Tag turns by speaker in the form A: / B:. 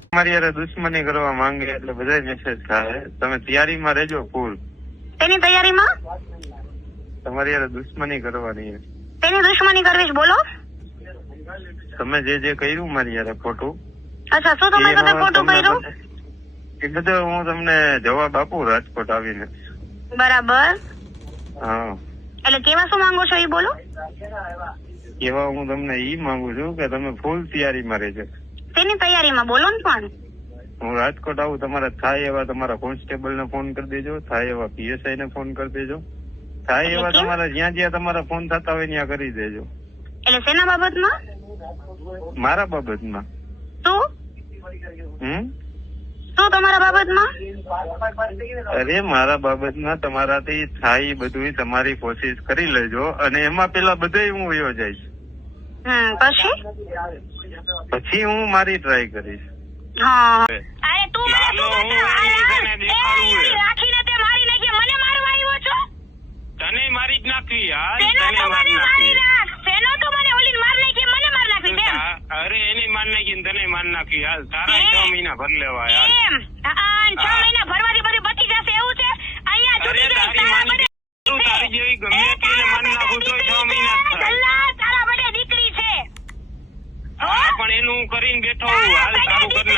A: તમારી યાર દુશ્મની કરવા માંગે એટલે બધા મેસેજ થાય. તમે તૈયારીમાં રહેજો ફૂલ.
B: તેની તૈયારીમાં
A: તમારી યાર દુશ્મની કરવાની.
B: તેની દુશ્મની કરવી છે, બોલો.
A: તમે જે કર્યું મારી યાર ખોટું.
B: અચ્છા, શું તમે સાથે ખોટું કર્યું?
A: એ બધું હું તમને જવાબ આપું રાજકોટ આવીને.
B: બરાબર.
A: હા,
B: એટલે કેવા શું માંગો છો એ બોલો.
A: એવા હું તમને ઈ માંગુ છું કે તમે ફૂલ તૈયારીમાં રહેજો.
B: તેની તૈયારીમાં બોલો ને. પણ
A: હું રાજકોટ આવું, તમારા થાય એવા તમારા કોન્સ્ટેબલ ને ફોન કરી દેજો, થાય એવા પીએસઆઈ ને ફોન કરી દેજો, થાય એવા તમારા જ્યાં જ્યાં તમારા ફોન થતા હોય ત્યાં કરી દેજો.
B: એટલે શેના બાબતમાં?
A: મારા બાબતમાં.
B: શું તમારા બાબતમાં?
A: અરે મારા બાબતમાં તમારાથી થાય બધું તમારી કોશિશ કરી લેજો, અને એમાં પેલા બધે હું વયો જઈશ. પછી હું મારી ટ્રાય કરીશ.
B: હા, અરે તું મને શું રાખીને તે મારી નાખી, મને મારવા આવ્યો છો?
A: તને મારી જ નાખવી.
B: તેનો તો મને મારી નાખ, તેનો તો મને ઓલી માર નાખી, મને માર નાખી બેન.
A: અરે એની માર નાખી તને માર નાખી. હાલ તારા 6 મહિના ભર લેવા.
B: એમ 6 મહિના ભરવાથી બધું બચી જશે એવું છે? અહીંયા છૂટી જાય
A: તારી જેવી ગમે તેને માર નાખું તો 6 મહિના
B: તારા બડે દીકરી છે.
A: પણ એનું કરીને બેઠો. હાલ સારું કરી